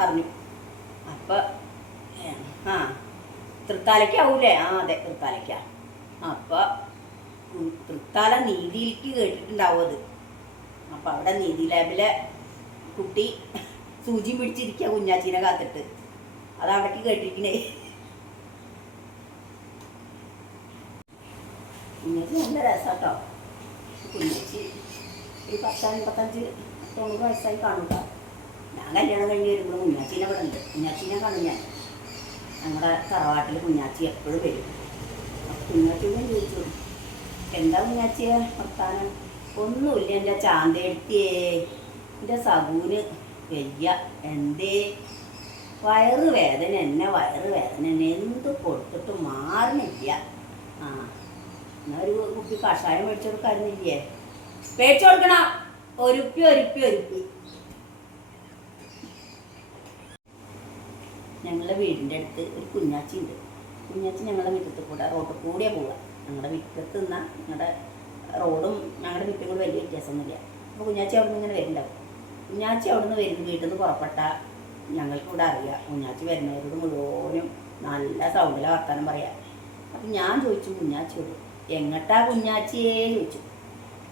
പറഞ്ഞു. അപ്പം ആ തൃത്താലയ്ക്കാവൂലേ? ആ അതെ തൃത്താലയ്ക്ക. അപ്പം തൃത്താല നീതിയിലേക്ക് കേട്ടിട്ടുണ്ടാവും അത്. അപ്പം അവിടെ നീതി ലാബിലെ കുട്ടി സൂചി പിടിച്ചിരിക്കുക കുഞ്ഞാച്ചീനെ കാത്തിട്ട്. അത് അവിടേക്ക് കേട്ടിരിക്കണേ. കുഞ്ഞാച്ചി നല്ല രസാട്ടോ. കുഞ്ഞാച്ചി ഒരു 55-90 വയസ്സായി കാണുക. ഞാൻ കല്യാണം കഴിഞ്ഞ് വരുമ്പോൾ കുഞ്ഞാച്ചീനെ ഇവിടെ ഉണ്ട്. കുഞ്ഞാച്ചീനെ കാണും ഞാൻ. ഞങ്ങളുടെ തറവാട്ടിൽ കുഞ്ഞാച്ചി എപ്പോഴും വരും. കുഞ്ഞാച്ചിനെ ചോദിച്ചു, എന്താ കുഞ്ഞാച്ചിയെ വർത്താനം? ഒന്നുമില്ല എൻ്റെ ചാന്തയെടുത്തിയേ, എൻ്റെ സബൂന് വയ്യ. എന്തേ? വയറ് വേദന എന്നെ, വയറ് വേദന എന്നെ, എന്ത് കൊടുത്തിട്ട് മാറുന്നില്ല. ആ എന്നാൽ ഒരു കുപ്പി കഷായം മേടിച്ചു കൊടുക്കാറുന്നില്ലേ? മേടിച്ചു കൊടുക്കണം. ഒരുപ്പി. ഞങ്ങളുടെ വീടിൻ്റെ അടുത്ത് ഒരു കുഞ്ഞാച്ചി ഉണ്ട്. കുഞ്ഞാച്ചി ഞങ്ങളുടെ മുറ്റത്ത് കൂടെ റോഡിൽ കൂടിയാണ് പോവുക. ഞങ്ങളുടെ മുറ്റത്ത് നിന്നാൽ ഞങ്ങളുടെ റോഡും ഞങ്ങളുടെ മുറ്റും കൂടെ വലിയ വ്യത്യാസമൊന്നുമില്ല. അപ്പോൾ കുഞ്ഞാച്ചി അവിടെ നിന്ന് ഇങ്ങനെ വരുന്നുണ്ടാവും. കുഞ്ഞാച്ചി അവിടെ നിന്ന് വരുന്ന വീട്ടിൽ നിന്ന് പുറപ്പെട്ട ഞങ്ങൾക്കിവിടെ അറിയാം കുഞ്ഞാച്ചി വരുന്നവരോട് മുഴുവനും നല്ല സൗണ്ടിലെ വർത്താനം പറയാം. അപ്പം ഞാൻ ചോദിച്ചു കുഞ്ഞാച്ചിയോട്, എങ്ങട്ടാ കുഞ്ഞാച്ചിയേ ചോദിച്ചു.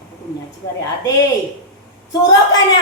അപ്പോൾ കുഞ്ഞാച്ചി പറയാം, അതേ സുറോക്കാന